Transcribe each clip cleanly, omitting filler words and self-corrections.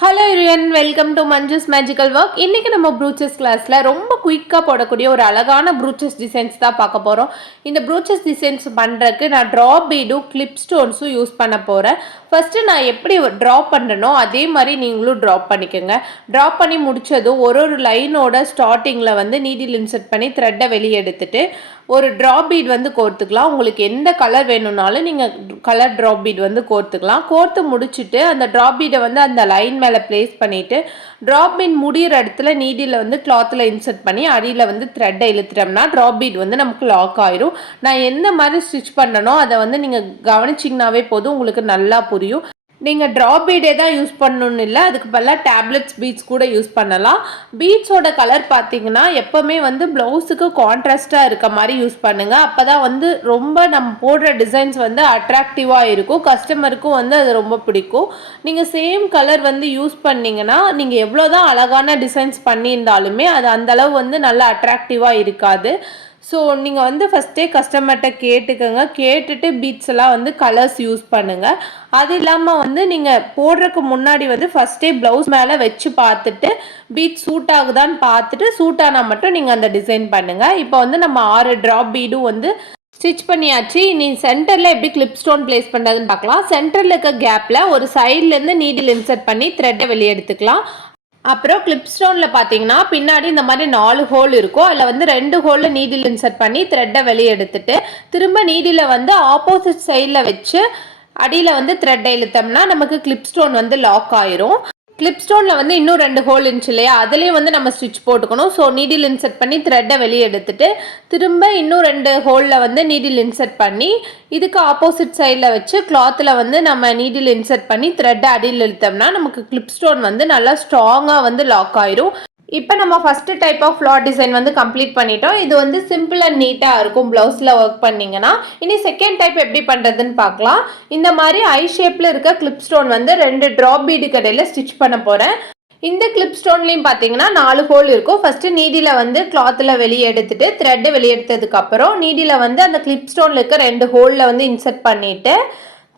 Hello everyone, welcome to Manju's magical work. இன்றைக்கி நம்ம ப்ரூச்சஸ் கிளாஸில் ரொம்ப குயிக்காக போடக்கூடிய ஒரு அழகான ப்ரூச்சஸ் டிசைன்ஸ் தான் பார்க்க போகிறோம். இந்த ப்ரூச்சஸ் டிசைன்ஸ் பண்ணுறதுக்கு நான் ட்ராப் பீடும் கிளிப் ஸ்டோன்ஸும் யூஸ் பண்ண போகிறேன். ஃபஸ்ட்டு நான் எப்படி ட்ராப் பண்ணுறனோ அதே மாதிரி நீங்களும் ட்ராப் பண்ணிக்கோங்க. ட்ராப் பண்ணி முடித்ததும் ஒரு லைனோட ஸ்டார்டிங்கில் வந்து நீடில் இன்சர்ட் பண்ணி த்ரெட்டை வெளியே எடுத்துட்டு ஒரு ட்ராப் பீட் வந்து கோர்த்துக்கலாம். உங்களுக்கு எந்த கலர் வேணும்னாலும் நீங்கள் கலர் ட்ராப் பீட் வந்து கோர்த்துக்கலாம். கோர்த்து முடிச்சுட்டு அந்த ட்ராப் பீடை வந்து அந்த லைன் மேலே ப்ளேஸ் பண்ணிவிட்டு ட்ராப் பீட் முடிகிற இடத்துல நீடில் வந்து கிளாத்தில் இன்சர்ட் பண்ணி அடியில் வந்து த்ரெட்டை இழுத்துட்டோம்னா ட்ராப் பீட் வந்து நமக்கு லாக் ஆயிரும். நான் எந்த மாதிரி ஸ்டிச் பண்ணனோ அதை வந்து நீங்கள் கவனிச்சிங்கனாவே போதும், உங்களுக்கு நல்லா புரியும். நீங்கள் ட்ராப் பீடே தான் யூஸ் பண்ணணும்னு இல்லை, அதுக்கு பதிலாக டேப்லெட்ஸ் பீட்ஸ் கூட யூஸ் பண்ணலாம். பீட்ஸோட கலர் பார்த்தீங்கன்னா எப்போவுமே வந்து ப்ளவுஸுக்கு கான்ட்ராஸ்டாக இருக்க மாதிரி யூஸ் பண்ணுங்கள். அப்போ தான் வந்து ரொம்ப நம்ம போடுற டிசைன்ஸ் வந்து அட்ராக்டிவாக இருக்கும், கஸ்டமருக்கும் வந்து அது ரொம்ப பிடிக்கும். நீங்கள் சேம் கலர் வந்து யூஸ் பண்ணிங்கன்னா நீங்கள் எவ்வளோ தான் அழகான டிசைன்ஸ் பண்ணியிருந்தாலுமே அது அந்தளவு வந்து நல்லா அட்ராக்டிவாக இருக்காது. ஸோ நீங்கள் வந்து ஃபஸ்ட்டே கஸ்டமர்கிட்ட கேட்டுக்கோங்க. கேட்டுட்டு பீட்ஸ் எல்லாம் வந்து கலர்ஸ் யூஸ் பண்ணுங்கள். அது இல்லாமல் வந்து நீங்கள் போடுறதுக்கு முன்னாடி வந்து ஃபஸ்ட்டே ப்ளவுஸ் மேலே வச்சு பார்த்துட்டு பீட் சூட் ஆகுதான்னு பார்த்துட்டு சூட் ஆனால் மட்டும் நீங்கள் அந்த டிசைன் பண்ணுங்கள். இப்போ வந்து நம்ம 6 ட்ராப் பீடும் வந்து ஸ்டிச் பண்ணியாச்சு. நீ சென்டரில் எப்படி கிளிப் ஸ்டோன் பிளேஸ் பண்ணுறதுன்னு பார்க்கலாம். சென்டரில் இருக்க கேப்பில் ஒரு சைட்லேருந்து நீடில் இன்சர்ட் பண்ணி த்ரெட்டை வெளியே எடுத்துக்கலாம். அப்புறம் கிளிப் ஸ்டோனில் பார்த்தீங்கன்னா பின்னாடி இந்த மாதிரி 4 ஹோல் இருக்கும். அதில் வந்து 2 ஹோலில் நீடில் இன்சர்ட் பண்ணி த்ரெட்டை வெளியே எடுத்துட்டு திரும்ப நீடில் வந்து ஆப்போசிட் சைடில் வச்சு அடியில் வந்து த்ரெட்டை இழுத்தோம்னா நமக்கு கிளிப் ஸ்டோன் வந்து லாக் ஆயிரும். கிளிப் ஸ்டோனில் வந்து இன்னும் 2 ஹோல் இருந்துச்சு இல்லையா, அதுலேயும் வந்து நம்ம ஸ்டிச் போட்டுக்கணும். ஸோ நீடில் இன்சர்ட் பண்ணி த்ரெட்டை வெளியே எடுத்துட்டு திரும்ப இன்னும் 2 ஹோலில் வந்து நீடில் இன்சர்ட் பண்ணி இதுக்கு ஆப்போசிட் சைடில் வச்சு கிளாத்தில் வந்து நம்ம நீடில் இன்சர்ட் பண்ணி த்ரெட்டை அடியில் இழுத்தோம்னா நமக்கு கிளிப் ஸ்டோன் வந்து நல்லா ஸ்ட்ராங்காக வந்து லாக் ஆயிரும். இப்போ நம்ம first type of floor design வந்து கம்ப்ளீட் பண்ணிட்டோம். இது வந்து சிம்பிள் அண்ட் நீட்டாக இருக்கும் ப்ளவுஸில் ஒர்க் பண்ணிங்கன்னா. இனி செகண்ட் டைப் எப்படி பண்ணுறதுன்னு பார்க்கலாம். இந்த மாதிரி ஐ ஷேப்பில் இருக்க கிளிப் ஸ்டோன் வந்து 2 ட்ராப் பீடு கடையில் ஸ்டிச் பண்ண போகிறேன். இந்த கிளிப் ஸ்டோன்லேயும் பார்த்தீங்கன்னா 4 ஹோல் இருக்கும். ஃபஸ்ட்டு நீடியில் வந்து கிளாத்தில் வெளியே எடுத்துட்டு த்ரெட்டு வெளியே எடுத்ததுக்கப்புறம் நீடியில் வந்து அந்த கிளிப் ஸ்டோனில் இருக்க 2 ஹோலில் வந்து இன்சர்ட் பண்ணிவிட்டு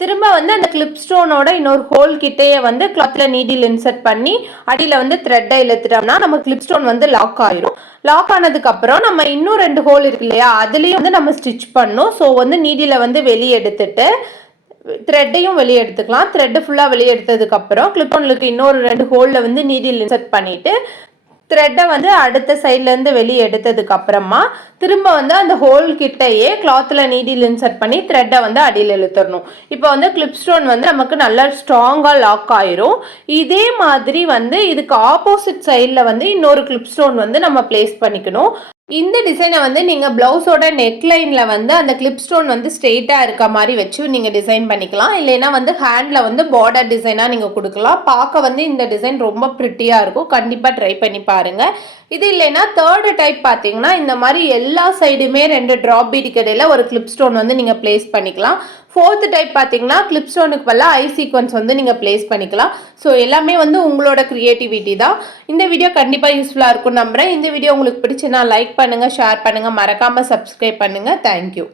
திரும்ப வந்து அந்த கிளிப் ஸ்டோனோட இன்னொரு ஹோல் கிட்டேயே வந்து கிளாத்தில் நீடில் இன்சர்ட் பண்ணி அடியில் வந்து த்ரெட்டை இழுத்துட்டோம்னா நம்ம கிளிப் ஸ்டோன் வந்து லாக் ஆயிரும். லாக் ஆனதுக்கப்புறம் நம்ம இன்னும் 2 ஹோல் இருக்கு இல்லையா, அதுலேயும் வந்து நம்ம ஸ்டிச் பண்ணணும். ஸோ வந்து நீடியில் வந்து வெளியே எடுத்துட்டு த்ரெட்டையும் வெளியே எடுத்துக்கலாம். த்ரெட்டு ஃபுல்லாக வெளியே எடுத்ததுக்கப்புறம் கிளிப் ஸ்டோனுக்கு இன்னொரு 2 ஹோலில் வந்து நீடில் இன்சர்ட் பண்ணிவிட்டு த்ரெட்டை வந்து அடுத்த சைட்லேருந்து வெளியே எடுத்ததுக்கு அப்புறமா திரும்ப வந்து அந்த ஹோல் கிட்டையே கிளாத்தில் நீடில் இன்சர்ட் பண்ணி த்ரெட்டை வந்து அடியில் இழுத்துடணும். இப்போ வந்து கிளிப் ஸ்டோன் வந்து நமக்கு நல்லா ஸ்ட்ராங்காக லாக் ஆயிரும். இதே மாதிரி வந்து இதுக்கு ஆப்போசிட் சைடில் வந்து இன்னொரு கிளிப் ஸ்டோன் வந்து நம்ம பிளேஸ் பண்ணிக்கணும். இந்த டிசைனை வந்து நீங்கள் ப்ளவுஸோட நெக்லைனில் வந்து அந்த கிளிப் ஸ்டோன் வந்து ஸ்ட்ரெயிட்டாக இருக்க மாதிரி வச்சு நீங்கள் டிசைன் பண்ணிக்கலாம். இல்லைன்னா வந்து ஹேண்டில் வந்து பார்டர் டிசைனாக நீங்கள் கொடுக்கலாம். பார்க்க வந்து இந்த டிசைன் ரொம்ப ப்ரிட்டியாக இருக்கும். கண்டிப்பாக ட்ரை பண்ணி பாருங்கள். இது இல்லைன்னா தேர்டு டைப் பார்த்தீங்கன்னா இந்த மாதிரி எல்லா சைடுமே 2 ட்ராப் பீடுக்கு இடையில ஒரு கிளிப் ஸ்டோன் வந்து நீங்கள் பிளேஸ் பண்ணிக்கலாம். ஃபோர்த்து டைப் பார்த்தீங்கன்னா கிளிப் ஸ்டோனுக்கு பதிலாக ஐ சீக்வன்ஸ் வந்து நீங்கள் பிளேஸ் பண்ணிக்கலாம். ஸோ எல்லாமே வந்து உங்களோட க்ரியேட்டிவிட்டி தான். இந்த வீடியோ கண்டிப்பாக யூஸ்ஃபுல்லாக இருக்கும்னு நம்புகிறேன். இந்த வீடியோ உங்களுக்கு பிடிச்சுன்னா லைக் பண்ணுங்கள், ஷேர் பண்ணுங்கள், மறக்காமல் சப்ஸ்கிரைப் பண்ணுங்கள். தேங்க்யூ.